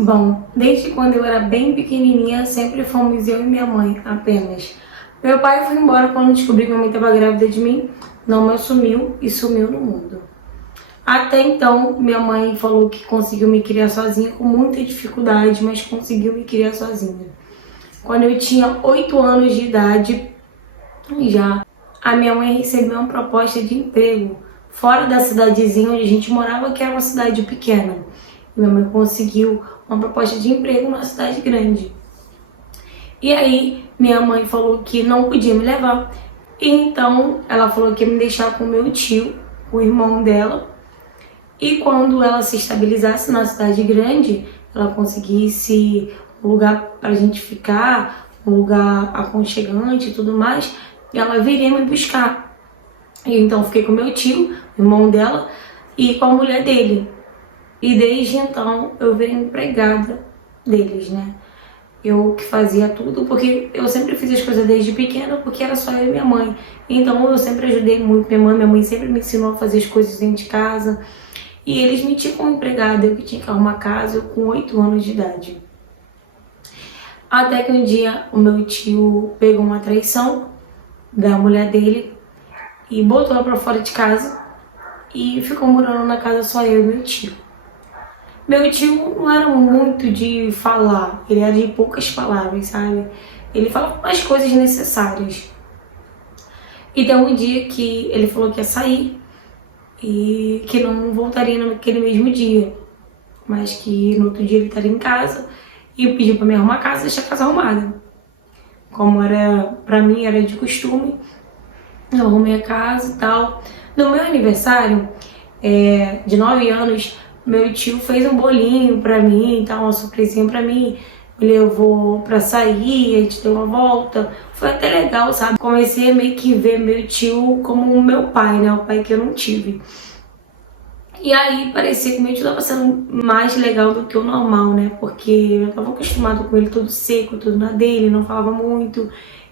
Bom, desde quando eu era bem pequenininha, sempre fomos eu e minha mãe, apenas. Meu pai foi embora quando descobriu que minha mãe estava grávida de mim, não me assumiu e sumiu no mundo. Até então, minha mãe falou que conseguiu me criar sozinha com muita dificuldade, mas conseguiu me criar sozinha. Quando eu tinha 8 anos de idade, já, a minha mãe recebeu uma proposta de emprego fora da cidadezinha onde a gente morava, que era uma cidade pequena. E minha mãe conseguiu uma proposta de emprego numa cidade grande. E aí, minha mãe falou que não podia me levar. E então, ela falou que ia me deixar com meu tio, o irmão dela. E quando ela se estabilizasse na cidade grande, ela conseguisse um lugar pra gente ficar, um lugar aconchegante e tudo mais, ela viria me buscar. E então, fiquei com meu tio, o irmão dela, e com a mulher dele. E desde então eu virei empregada deles, né? Eu que fazia tudo, porque eu sempre fiz as coisas desde pequena, porque era só eu e minha mãe. Então eu sempre ajudei muito minha mãe sempre me ensinou a fazer as coisas dentro de casa. E eles me tinham como empregada, eu que tinha que arrumar casa, eu com 8 anos de idade. Até que um dia o meu tio pegou uma traição da mulher dele e botou ela pra fora de casa e ficou morando na casa só eu e meu tio. Meu tio não era muito de falar, ele era de poucas palavras, sabe? Ele falava as coisas necessárias. E deu um dia que ele falou que ia sair e que não voltaria naquele mesmo dia, mas que no outro dia ele estaria em casa e pediu pra me arrumar a casa e deixar a casa arrumada. Como era, pra mim era de costume, eu arrumei a casa e tal. No meu aniversário, de 9 anos, meu tio fez um bolinho pra mim, tá, uma surpresinha pra mim, me levou pra sair, a gente deu uma volta, foi até legal, sabe? Comecei a meio que ver meu tio como o meu pai, né, o pai que eu não tive. E aí parecia que meu tio tava sendo mais legal do que o normal, né, porque eu tava acostumado com ele todo seco, tudo na dele, não falava muito,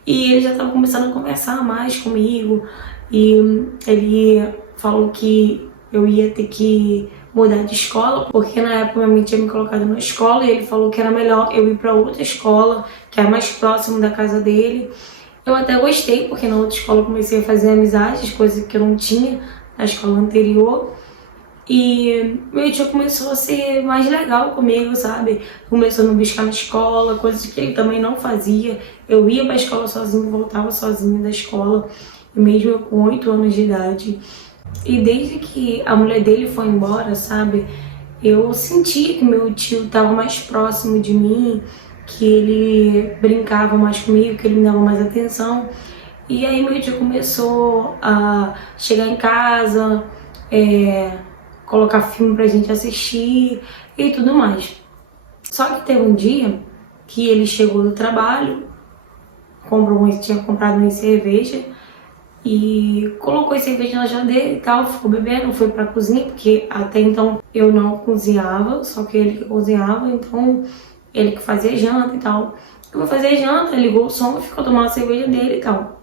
e ele já tava começando a conversar mais comigo, e ele falou que eu ia ter que mudar de escola, porque na época minha mãe tinha me colocado na escola e ele falou que era melhor eu ir para outra escola, que era mais próximo da casa dele. Eu até gostei, porque na outra escola eu comecei a fazer amizades, coisas que eu não tinha na escola anterior. E meu tio começou a ser mais legal comigo, sabe? Começou a me buscar na escola, coisas que ele também não fazia. Eu ia pra escola sozinho, voltava sozinho da escola, mesmo eu com 8 anos de idade. E desde que a mulher dele foi embora, sabe, eu senti que meu tio estava mais próximo de mim, que ele brincava mais comigo, que ele me dava mais atenção. E aí meu tio começou a chegar em casa, colocar filme pra gente assistir e tudo mais. Só que teve um dia que ele chegou do trabalho, tinha comprado uma cerveja, e colocou a cerveja na geladeira e tal, ficou bebendo, foi pra cozinha, porque até então eu não cozinhava, só que ele que cozinhava, então ele que fazia janta e tal. Eu vou fazer janta, ligou o som e ficou tomando a cerveja dele e tal.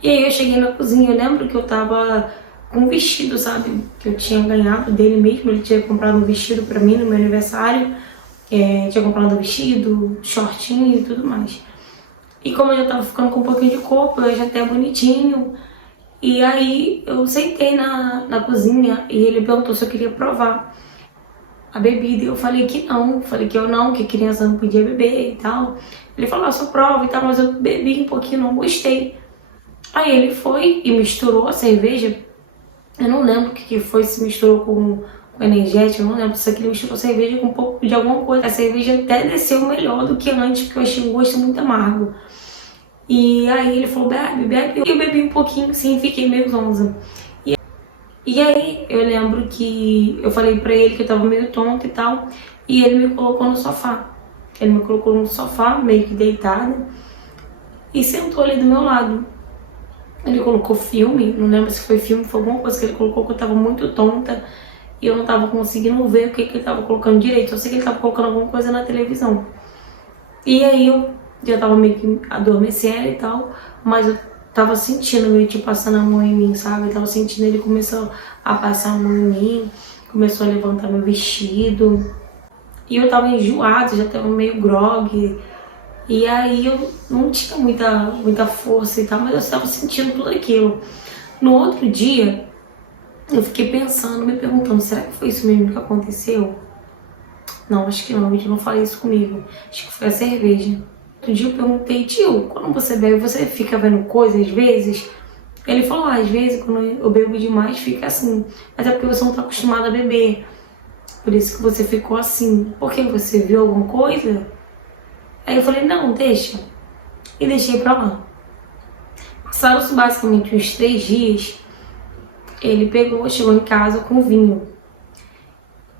E aí eu cheguei na cozinha, eu lembro que eu tava com um vestido, sabe, que eu tinha ganhado dele mesmo, ele tinha comprado um vestido pra mim no meu aniversário, tinha comprado um vestido, shortinho e tudo mais. E como eu já tava ficando com um pouquinho de corpo, eu já até bonitinho. E aí eu sentei na cozinha e ele perguntou se eu queria provar a bebida. E eu falei que não, que criança não podia beber e tal. Ele falou, só prova e tal, mas eu bebi um pouquinho, não gostei. Aí ele foi e misturou a cerveja. Eu não lembro o que foi, se misturou com energético, eu não lembro se aquele misturou cerveja com um pouco de alguma coisa. A cerveja até desceu melhor do que antes, porque eu achei um gosto muito amargo. E aí ele falou, bebe, bebe. E eu bebi um pouquinho assim, fiquei meio zonza. E aí eu lembro que eu falei pra ele que eu tava meio tonta e tal, e ele me colocou no sofá. Ele me colocou no sofá, meio que deitado, e sentou ali do meu lado. Ele colocou filme, não lembro se foi filme, foi alguma coisa que ele colocou, que eu tava muito tonta e eu não tava conseguindo ver o que ele tava colocando direito. Eu sei que ele tava colocando alguma coisa na televisão. E aí eu já tava meio que adormecendo e tal, mas eu tava sentindo meio que passando a mão em mim, sabe? Eu tava sentindo ele começou a passar a mão em mim, começou a levantar meu vestido. E eu tava enjoada, já tava meio grogue. E aí eu não tinha muita força e tal, mas eu estava sentindo tudo aquilo. No outro dia, eu fiquei pensando, me perguntando, será que foi isso mesmo que aconteceu? Não, acho que não, ele não falou isso comigo. Acho que foi a cerveja. Outro dia eu perguntei, tio, quando você bebe, você fica vendo coisas às vezes? Ele falou, às vezes quando eu bebo demais fica assim, mas é porque você não tá acostumado a beber. Por isso que você ficou assim. Porque você viu alguma coisa? Aí eu falei, não, deixa. E deixei pra lá. Passaram-se basicamente uns 3 dias. Ele chegou em casa com vinho.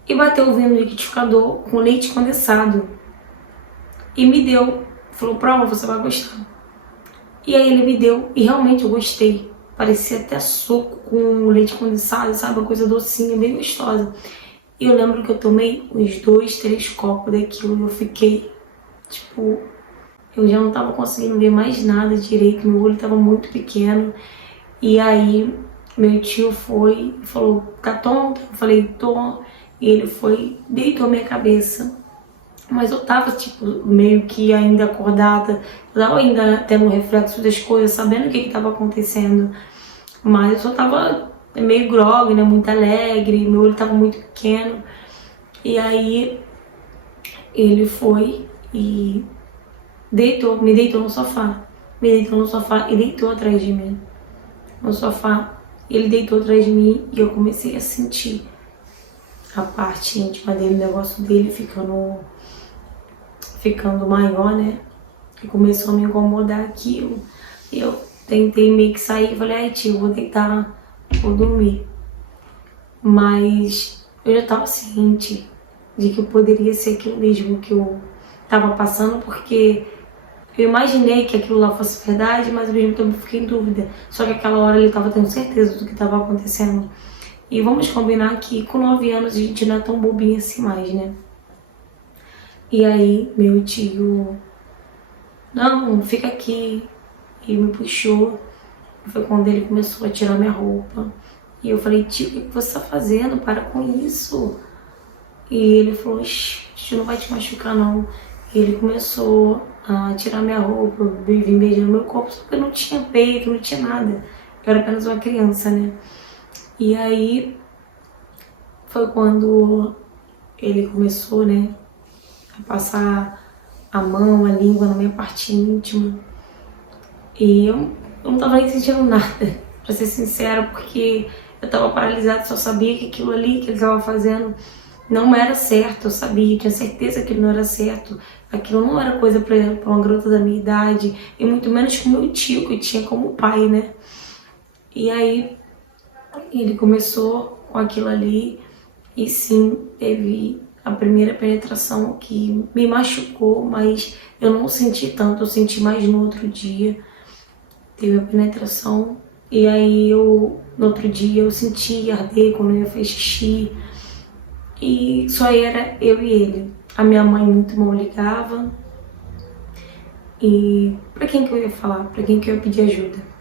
E bateu o vinho no liquidificador com leite condensado. E me deu. Falou, prova, você vai gostar. E aí ele me deu e realmente eu gostei. Parecia até suco com leite condensado, sabe? Uma coisa docinha, bem gostosa. E eu lembro que eu tomei uns 2, 3 copos daquilo e eu fiquei, tipo, eu já não tava conseguindo ver mais nada direito, meu olho tava muito pequeno. E aí meu tio foi e falou, tá tonta? Eu falei, tô. E ele foi, deitou minha cabeça. Mas eu tava, tipo, meio que ainda acordada, eu tava ainda tendo um reflexo das coisas, sabendo o que tava acontecendo. Mas eu só tava meio grogue, né, muito alegre, meu olho tava muito pequeno. E aí ele foi e me deitou no sofá. Me deitou no sofá e deitou atrás de mim. No sofá, ele deitou atrás de mim e eu comecei a sentir a parte íntima dele, o negócio dele ficando maior, né? E começou a me incomodar aquilo. E eu tentei meio que sair e falei, ai tio, vou deitar, vou dormir. Mas eu já tava ciente de que poderia ser aquilo mesmo que eu tava passando, porque eu imaginei que aquilo lá fosse verdade, mas ao mesmo tempo fiquei em dúvida. Só que aquela hora ele tava tendo certeza do que tava acontecendo. E vamos combinar que com 9 anos a gente não é tão bobinha assim mais, né? E aí meu tio, não, fica aqui. E me puxou. Foi quando ele começou a tirar minha roupa. E eu falei, tio, o que você tá fazendo? Para com isso. E ele falou, tio, não vai te machucar não. E ele começou a tirar minha roupa, vir beijando meu corpo, só que eu não tinha peito, não tinha nada. Eu era apenas uma criança, né? E aí foi quando ele começou, né, a passar a mão, a língua na minha parte íntima. E eu não tava nem sentindo nada, pra ser sincera, porque eu tava paralisada, só sabia que aquilo ali que ele tava fazendo não era certo, eu sabia, tinha certeza que ele não era certo. Aquilo não era coisa pra uma garota da minha idade, e muito menos com meu tio, que eu tinha como pai, né? E aí ele começou com aquilo ali, e sim, teve a primeira penetração que me machucou, mas eu não senti tanto, eu senti mais no outro dia. Teve a penetração, e aí no outro dia eu senti arder quando eu ia fazer xixi, e só era eu e ele. A minha mãe muito mal ligava, e pra quem que eu ia falar? Pra quem que eu ia pedir ajuda?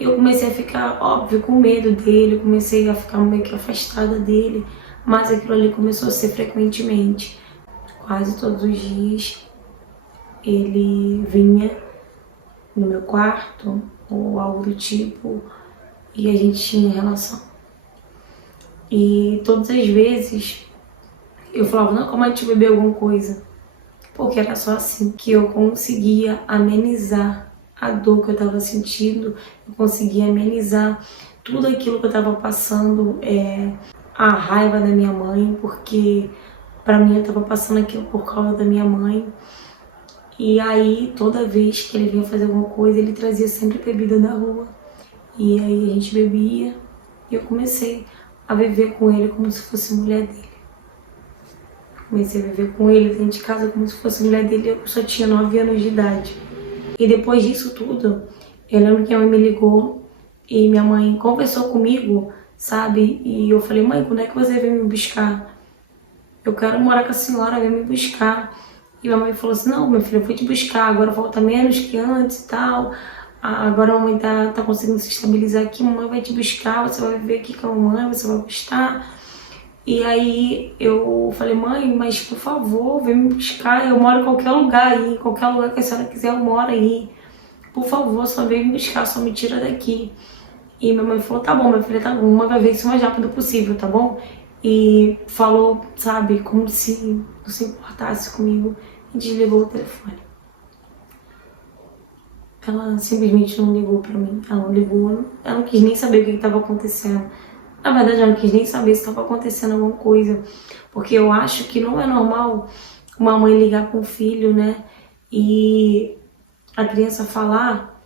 Eu comecei a ficar, óbvio, com medo dele, comecei a ficar meio que afastada dele, mas aquilo ali começou a ser frequentemente. Quase todos os dias ele vinha no meu quarto ou algo do tipo e a gente tinha relação. E todas as vezes eu falava, não, como a gente bebeu alguma coisa, porque era só assim que eu conseguia amenizar a dor que eu tava sentindo, eu conseguia amenizar tudo aquilo que eu tava passando, a raiva da minha mãe, porque pra mim eu tava passando aquilo por causa da minha mãe. E aí, toda vez que ele vinha fazer alguma coisa, ele trazia sempre bebida da rua. E aí a gente bebia e eu comecei a viver com ele como se fosse mulher dele. Comecei a viver com ele dentro de casa como se fosse mulher dele, eu só tinha 9 anos de idade. E depois disso tudo, eu lembro que a mãe me ligou e minha mãe conversou comigo, sabe? E eu falei, mãe, quando é que você vem me buscar? Eu quero morar com a senhora, vem me buscar. E minha mãe falou assim, não, meu filho, eu fui te buscar, agora volta menos que antes e tal. Agora a mamãe tá conseguindo se estabilizar aqui, a mamãe vai te buscar, você vai viver aqui com a mamãe, você vai gostar. E aí eu falei, mãe, mas por favor, vem me buscar, eu moro em qualquer lugar aí, qualquer lugar que a senhora quiser eu moro aí. Por favor, só vem me buscar, só me tira daqui. E minha mãe falou, tá bom, minha filha, tá bom, uma vai ver isso o mais rápido possível, tá bom? E falou, sabe, como se não se importasse comigo e desligou o telefone. Ela simplesmente não ligou pra mim, ela não ligou, ela não quis nem saber o que estava acontecendo. Na verdade, ela não quis nem saber se estava acontecendo alguma coisa, porque eu acho que não é normal uma mãe ligar com o filho, né, e a criança falar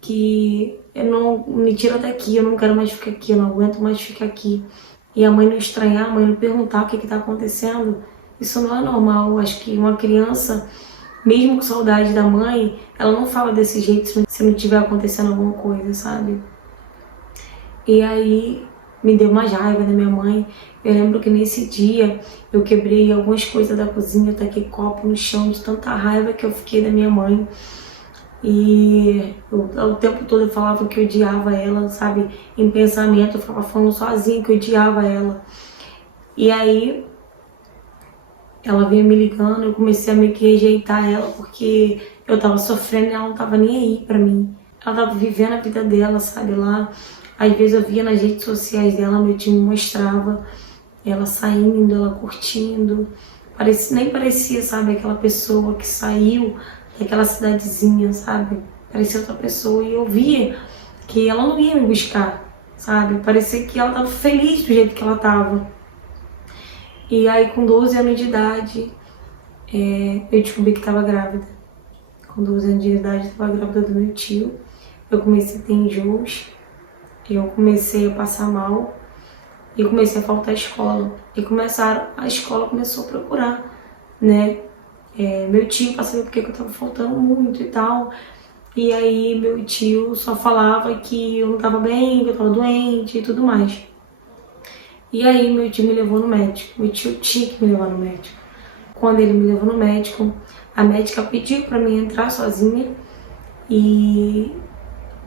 que eu não me tira daqui, eu não quero mais ficar aqui, eu não aguento mais ficar aqui. E a mãe não estranhar, a mãe não perguntar o que está acontecendo, isso não é normal. Eu acho que uma criança, mesmo com saudade da mãe, ela não fala desse jeito se não tiver acontecendo alguma coisa, sabe? E aí me deu uma raiva da minha mãe. Eu lembro que nesse dia eu quebrei algumas coisas da cozinha, taquei copo no chão de tanta raiva que eu fiquei da minha mãe. E o tempo todo eu falava que eu odiava ela, sabe? Em pensamento, eu ficava falando sozinha que eu odiava ela. E aí ela vinha me ligando, eu comecei a meio que rejeitar ela porque eu tava sofrendo e ela não tava nem aí pra mim. Ela tava vivendo a vida dela, sabe, lá. Às vezes eu via nas redes sociais dela, meu time mostrava ela saindo, ela curtindo. Nem parecia, sabe, aquela pessoa que saiu daquela cidadezinha, sabe? Parecia outra pessoa. E eu via que ela não ia me buscar, sabe? Parecia que ela tava feliz do jeito que ela tava. E aí, com 12 anos de idade, eu descobri que tava grávida. Com 12 anos de idade, eu tava grávida do meu tio. Eu comecei a ter enjoos. Eu comecei a passar mal. E comecei a faltar à escola. E a escola começou a procurar, né? Meu tio, pra saber porque eu tava faltando muito e tal. E aí meu tio só falava que eu não tava bem, que eu tava doente e tudo mais. E aí meu tio me levou no médico. Meu tio tinha que me levar no médico. Quando ele me levou no médico, a médica pediu pra mim entrar sozinha. E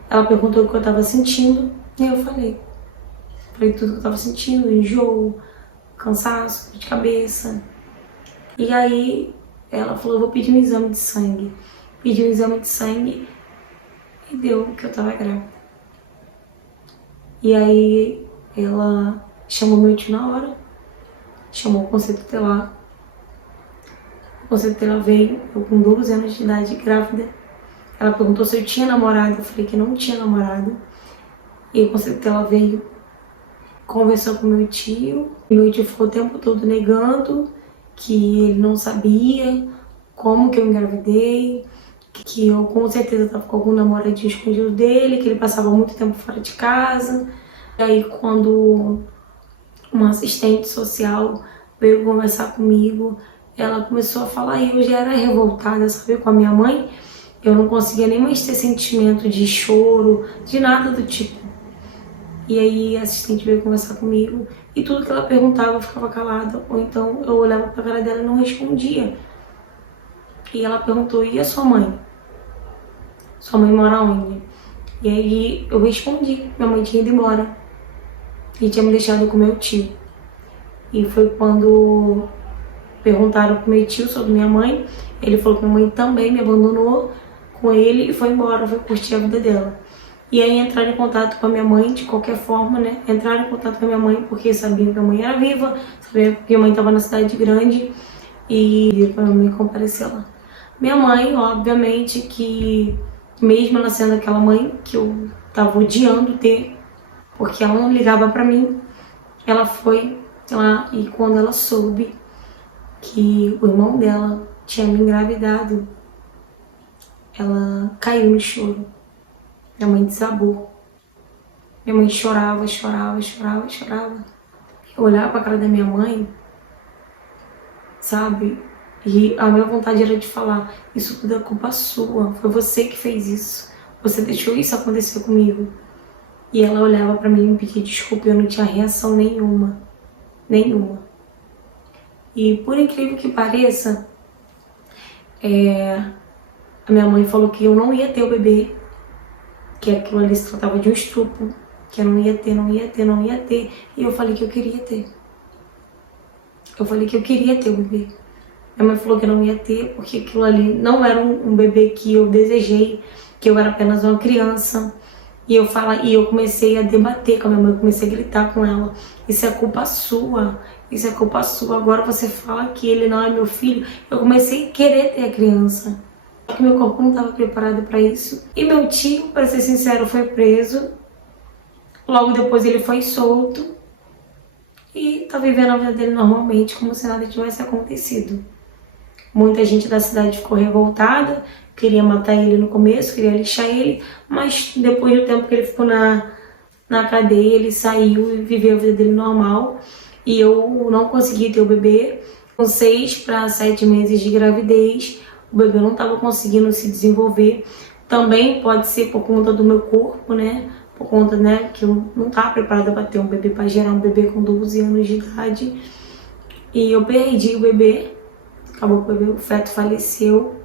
ela perguntou o que eu tava sentindo. E eu falei tudo que eu tava sentindo, enjoo, cansaço, dor de cabeça. E aí ela falou, vou pedir um exame de sangue. Pedi um exame de sangue e deu que eu tava grávida. E aí ela chamou meu tio na hora, chamou o conselho tutelar. O conselho tutelar veio, eu com 12 anos de idade, grávida. Ela perguntou se eu tinha namorado, eu falei que não tinha namorado. E o conselho tutelar veio, conversou com meu tio. Meu tio ficou o tempo todo negando que ele não sabia como que eu engravidei, que eu com certeza estava com algum namoradinho escondido dele, que ele passava muito tempo fora de casa. E aí quando uma assistente social veio conversar comigo, ela começou a falar e eu já era revoltada, sabe, com a minha mãe. Eu não conseguia nem mais ter sentimento de choro, de nada do tipo. E aí a assistente veio conversar comigo e tudo que ela perguntava eu ficava calada, ou então eu olhava pra cara dela e não respondia. E ela perguntou, e a sua mãe? Sua mãe mora onde? E aí eu respondi, minha mãe tinha ido embora e tinha me deixado com meu tio. E foi quando perguntaram pro meu tio sobre minha mãe, ele falou que minha mãe também me abandonou com ele e foi embora, foi curtir a vida dela. E aí entraram em contato com a minha mãe, de qualquer forma, né? Entraram em contato com a minha mãe porque sabiam que a mãe era viva, sabiam que a mãe estava na cidade grande e a minha mãe comparecer lá. Minha mãe, obviamente, que mesmo ela sendo aquela mãe que eu tava odiando ter, porque ela não ligava pra mim, ela foi lá e quando ela soube que o irmão dela tinha me engravidado, ela caiu no choro. Minha mãe desabou. Minha mãe chorava, chorava, chorava, chorava. Eu olhava pra cara da minha mãe, sabe? E a minha vontade era de falar, isso tudo é culpa sua, foi você que fez isso. Você deixou isso acontecer comigo. E ela olhava pra mim e me pedia desculpa, eu não tinha reação nenhuma. Nenhuma. E por incrível que pareça, a minha mãe falou que eu não ia ter o bebê, que aquilo ali se tratava de um estupro, que eu não ia ter, não ia ter, não ia ter. E eu falei que eu queria ter. Eu falei que eu queria ter um bebê. Minha mãe falou que não ia ter, porque aquilo ali não era um bebê que eu desejei, que eu era apenas uma criança. E eu comecei a debater com a minha mãe, eu comecei a gritar com ela. Isso é culpa sua, isso é culpa sua. Agora você fala que ele não é meu filho. Eu comecei a querer ter a criança. Só que meu corpo não estava preparado para isso. E meu tio, para ser sincero, foi preso. Logo depois ele foi solto. E tá vivendo a vida dele normalmente, como se nada tivesse acontecido. Muita gente da cidade ficou revoltada, queria matar ele no começo, queria lixar ele, mas depois do tempo que ele ficou na cadeia, ele saiu e viveu a vida dele normal. E eu não consegui ter o bebê. Com 6 para 7 meses de gravidez, o bebê não estava conseguindo se desenvolver. Também pode ser por conta do meu corpo, né? Por conta, né, que eu não estava preparada para ter um bebê, para gerar um bebê com 12 anos de idade. E eu perdi o bebê. Acabou que o feto faleceu.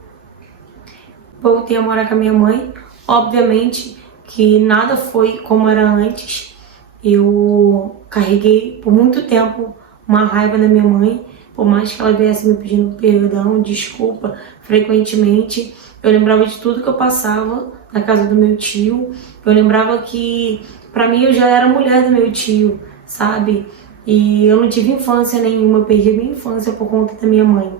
Voltei a morar com a minha mãe. Obviamente que nada foi como era antes. Eu carreguei por muito tempo uma raiva da minha mãe. Por mais que ela viesse me pedindo perdão, desculpa, frequentemente. Eu lembrava de tudo que eu passava na casa do meu tio. Eu lembrava que, pra mim, eu já era mulher do meu tio, sabe? E eu não tive infância nenhuma. Eu perdi a minha infância por conta da minha mãe.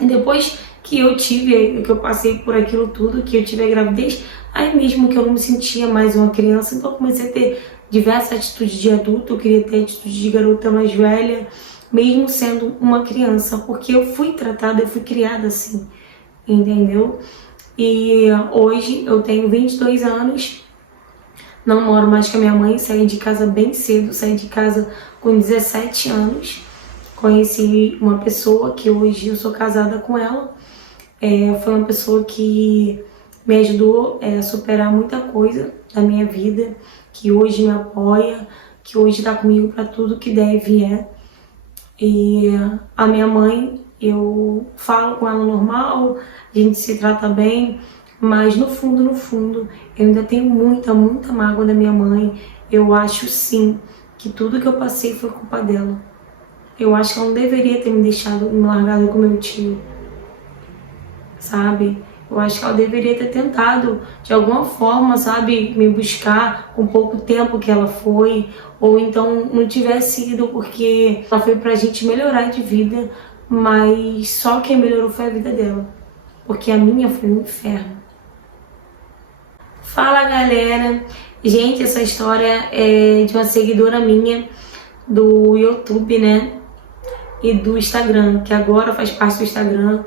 E depois que eu passei por aquilo tudo, que eu tive a gravidez, aí mesmo que eu não me sentia mais uma criança, então eu comecei a ter diversas atitudes de adulto, eu queria ter atitude de garota mais velha, mesmo sendo uma criança, porque eu fui tratada, eu fui criada assim, entendeu? E hoje eu tenho 22 anos, não moro mais com a minha mãe, saí de casa bem cedo, saí de casa com 17 anos. Conheci uma pessoa que hoje eu sou casada com ela. Foi uma pessoa que me ajudou a superar muita coisa da minha vida, que hoje me apoia, que hoje está comigo para tudo que der e vier. E a minha mãe, eu falo com ela normal, a gente se trata bem, mas no fundo, eu ainda tenho muita mágoa da minha mãe. Eu acho sim que tudo que eu passei foi culpa dela. Eu acho que ela não deveria ter me deixado, me largado com meu tio, sabe? Eu acho que ela deveria ter tentado, de alguma forma, sabe, me buscar com pouco tempo que ela foi, ou então não tivesse ido porque ela foi pra gente melhorar de vida, mas só quem melhorou foi a vida dela, porque a minha foi um inferno. Fala, galera! Gente, essa história é de uma seguidora minha do YouTube, né? E do Instagram, que agora faz parte do Instagram.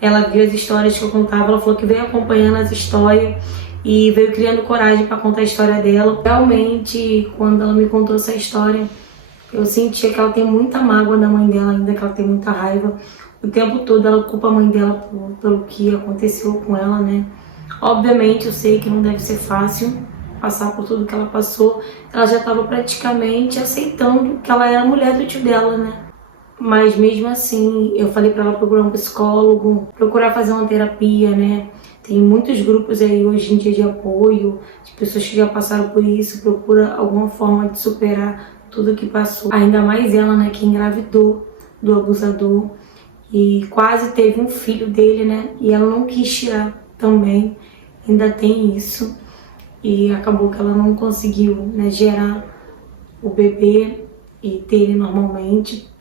Ela viu as histórias que eu contava, ela falou que veio acompanhando as histórias e veio criando coragem para contar a história dela. Realmente, quando ela me contou essa história, eu sentia que ela tem muita mágoa da mãe dela ainda, que ela tem muita raiva. O tempo todo ela culpa a mãe dela pelo que aconteceu com ela, né? Obviamente, eu sei que não deve ser fácil passar por tudo que ela passou. Ela já estava praticamente aceitando que ela era a mulher do tio dela, né? Mas mesmo assim, eu falei pra ela procurar um psicólogo, procurar fazer uma terapia, né? Tem muitos grupos aí hoje em dia de apoio, de pessoas que já passaram por isso, procura alguma forma de superar tudo que passou. Ainda mais ela, né, que engravidou do abusador e quase teve um filho dele, né? E ela não quis tirar também, ainda tem isso. E acabou que ela não conseguiu, né, gerar o bebê e ter ele normalmente.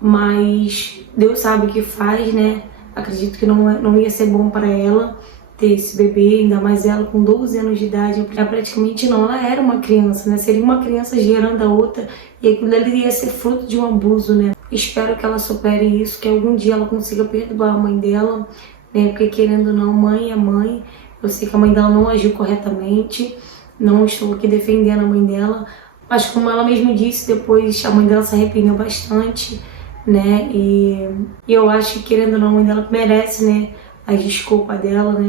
Mas Deus sabe o que faz, né? Acredito que não ia ser bom para ela ter esse bebê, ainda mais ela com 12 anos de idade. Praticamente não, ela era uma criança, né? Seria uma criança gerando a outra e aquilo ali ia ser fruto de um abuso, né? Espero que ela supere isso, que algum dia ela consiga perdoar a mãe dela, né? Porque querendo ou não, mãe é mãe. Eu sei que a mãe dela não agiu corretamente, não estou aqui defendendo a mãe dela, mas como ela mesma disse, depois a mãe dela se arrependeu bastante, né? E eu acho que, querendo ou não, a mãe dela merece, né, a desculpa dela, né?